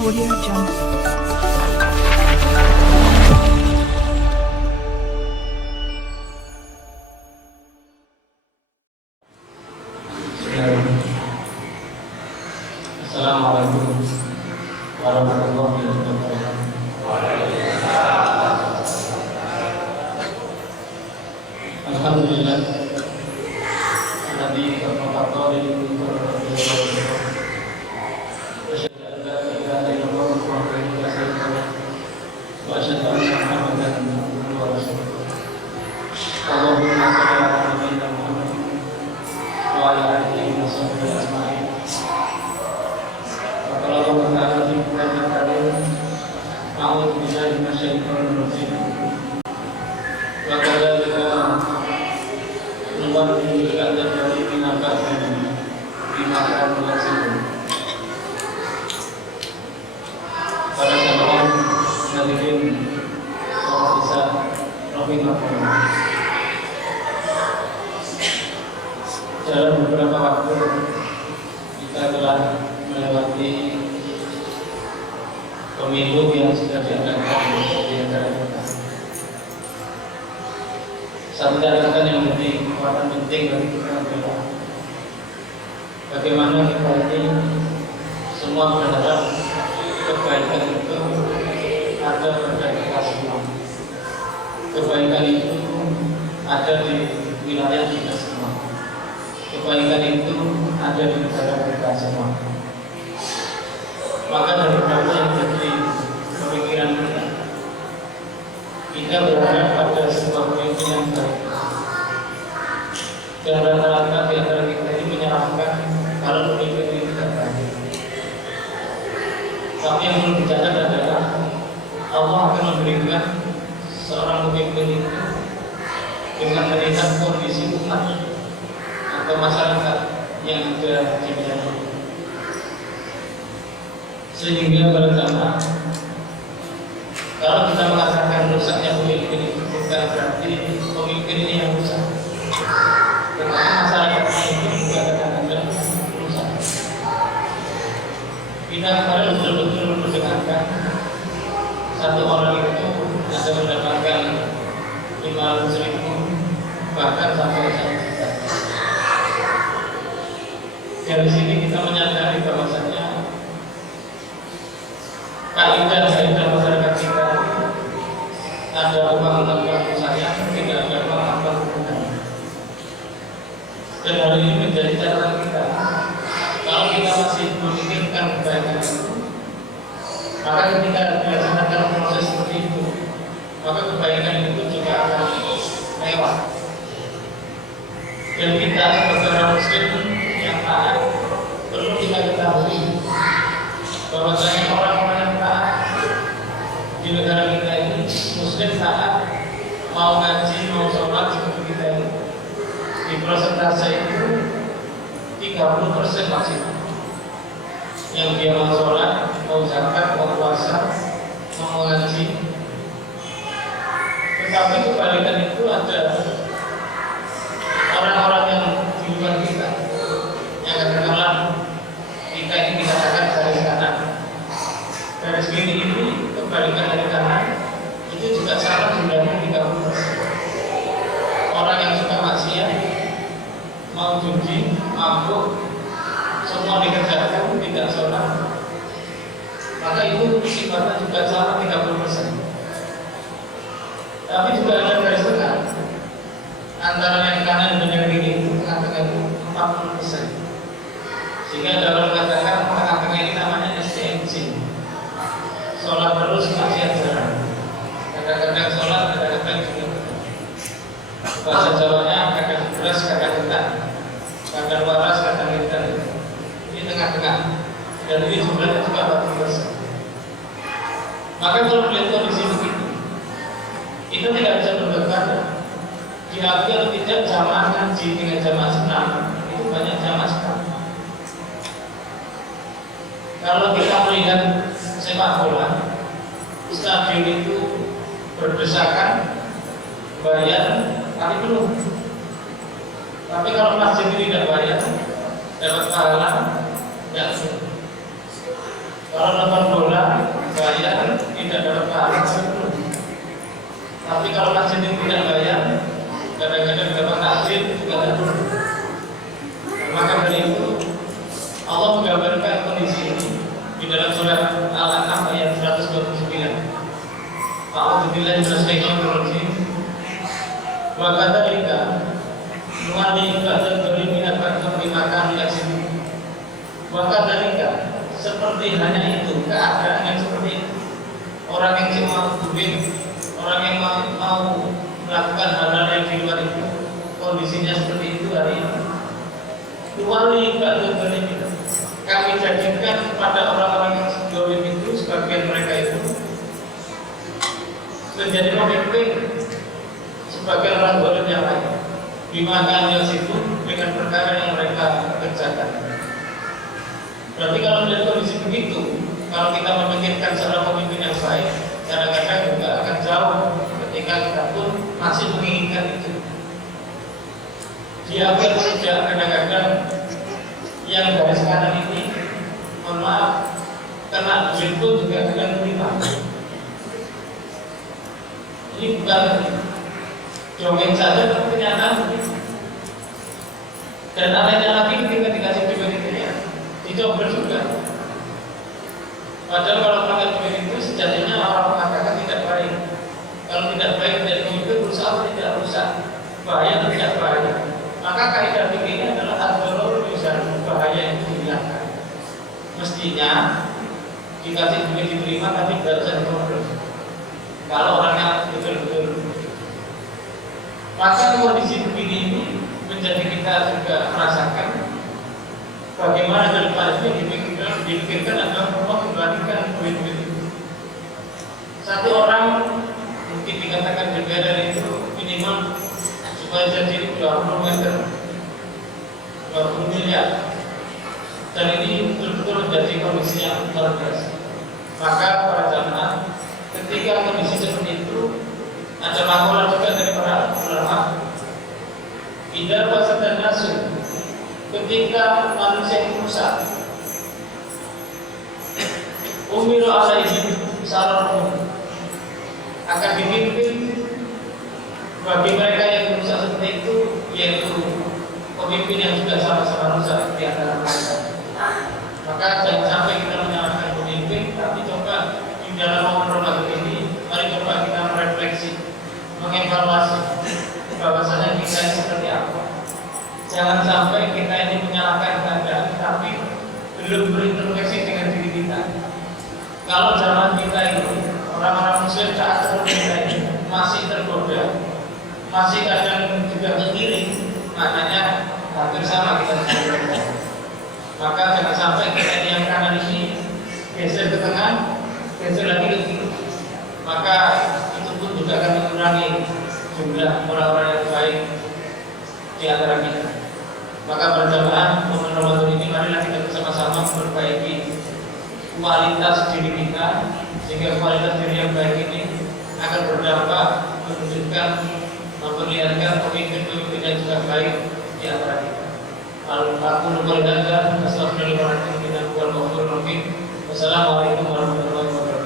Audio Jungle. Assalamualaikum warahmatullahi wabarakatuh. Alhamdulillah. Nabi Muhammad dalam beberapa waktu kita telah melewati pemilu yang sudah diadakan di antara kita. Satu catatan yang menjadi kekuatan penting bagi kita adalah bagaimana kita ini semua berharap kebaikan itu ada pada kita semua. Kebaikan itu ada di wilayah kita semua. Kebaikan itu ada di negara kita semua. Maka dari berapa yang menjadi pemikiran kita berharap pada sebuah pemimpin yang baik. Dan rata-rata di antara kita ini menyalahkan kalau pemimpin ini tidak baik. Tapi yang perlu dicatat adalah Allah akan memberikan seorang pemimpin itu dengan melihat kondisi umat atau masyarakat yang ada di dalamnya, sehingga bersama kalau kita mengatakan rusaknya pemimpin itu bukan berarti pemimpin ini yang rusak, tetapi masyarakat itu juga kadang-kadang rusak. Kita harus betul-betul mendengarkan satu orang itu ada mendapatkan 500.000 bahkan sampai 1 juta. Dari sini kita menyadari bahwasanya kaidah masyarakat kita ada uang tanpa saya, tidak ada uang tanpa hubungan. Dan hal ini menjadi catatan kita. Kalau kita masih memikirkan kebaikan itu, maka ketika dilaksanakan proses seperti itu, maka kebaikan itu juga akan lewat. Dan kita sebagai orang Muslim yang taat perlu kita ketahui bahwasanya orang-orang yang taat di negara kita ini, Muslim taat, mau ngaji, mau sholat seperti kita ini, di persentase itu 30% maksimal. Yang dia mau sholat, mau zakat, mau puasa, mau ngaji. Tetapi kebalikan itu ada orang-orang yang di luar kita, yang katakanlah kita ini dikatakan garis kanan. Garis kiri ini kebalikan dari kanan itu juga sama jumlahnya 30%. Orang yang suka maksiat, mau judi, mabuk, semua dikerjakan, tidak sholat, maka itu sifatnya juga sama 30%. Tapi juga ada garis tengah antara yang kanan dan yang kiri itu, tengah-tengah itu 40%. Sehingga dalam mengatakan tengah-tengah ini namanya STMC, sholat terus maksiat jarang. Kadang-kadang sholat, kadang-kadang juga bahasa Jawanya kadang beras, kadang ketan, kadang waras, kadang ketan. Ini tengah-tengah, dan ini jumlahnya juga 40%. Maka kalau melihat kondisi begitu, itu tidak bisa berdebat. Diakui atau tidak jamaah ngaji dengan jamaah senam itu banyak jamaah sekali. Kalau kita melihat sepak bola, stadion itu berdesakan, bayar, tapi belum. Tapi kalau masjid ini tidak bayar, dapat pahala, tidak. Kalau nonton bola bayar tidak dapat pahala. Tapi kalau masjid yang tidak bayar, kadang-kadang dapat takjil juga ada. Maka dari itu Allah menggambarkan kondisi ini di dalam surat Al-An'am ayat 129. A'udzubillahi minasyaitonirrajim. Wa kadzalika nuwalli ba'dal zalimina ba'dal bima kanu yaksibun. Wa kadzalika, seperti hanya itu, keadaan yang seperti itu. Orang yang cuma duit, orang yang mau melakukan hal-hal yang di luar itu, kondisinya seperti itu hari ini. Nuwalli ba'dal zalimina, kami jadikan pada orang-orang yang zalim itu, sebagian mereka itu menjadi pemimpin sebagai orang zalim yang lain. Dimakan yang situ dengan perkara yang mereka kerjakan. Berarti kalau melihat kondisi begitu, kalau kita memikirkan seorang pemimpin yang baik, kadang-kadang juga akan jauh ketika kita pun masih menginginkan itu. Diambil sejak kadang-kadang yang garis kanan ini, mohon maaf, karena duit pun juga akan terima. Ini bukan dongeng saja, tapi kenyataan begitu. Dan anehnya lagi ketika dikasih duit itu ya, dicoba juga. Padahal kalau pakai duit itu sejatinya orang mengatakan tidak baik. Kalau tidak baik dari pemimpin, berusaha tidak rusak, bahaya tidak bahaya. Maka kaidah fikihnya adalah ad-darur yuzal, bahaya itu dihilangkan. Mestinya dikasih duit diterima tapi tidak usah dikontrol. Kalau orangnya betul-betul, maka kondisi begini ini menjadi kita juga merasakan bagaimana dari Pak ini dipikirkan adalah mengembalikan duit-duit itu. Satu orang mungkin dikatakan DPR itu minimal supaya jadi 20 meter, 20 miliar, dan ini betul-betul menjadi kondisi yang luar biasa. Maka para jamaah, ketika kondisi seperti itu, ada makalah juga dari para ulama. Idza fasada nasu, ketika manusia itu rusak, umiru alaihim salamun, akan dipimpin bagi mereka yang rusak seperti itu, yaitu pemimpin yang juga sama-sama rusak di antara mereka. Maka jangan sampai kita menyalahkan pemimpin, tapi coba di dalam momen Ramadan ini, mari coba kita merefleksi, mengevaluasi bahwasanya kita ini seperti apa. Jangan sampai kita ini menyalahkan keadaan, tapi belum berintrospeksi dengan diri kita. Kalau zaman kita ini, orang-orang muslim saat seperti kita ini masih tergoda, masih kadang juga mengiring, maknanya hampir sama kita dengan mereka. Maka jangan sampai kita ini yang kanan ini geser ke tengah, geser lagi ke kiri. Maka itu pun juga akan mengurangi jumlah orang-orang yang baik di antara kita. Maka berjamaah momen Ramadan ini marilah kita bersama-sama memperbaiki kualitas diri kita, sehingga kualitas diri yang baik ini akan berdampak menunjukkan, memperlihatkan pemimpin-pemimpin yang juga baik di antara kita. Al-Fatihah. Wassalamualaikum warahmatullahi wabarakatuh.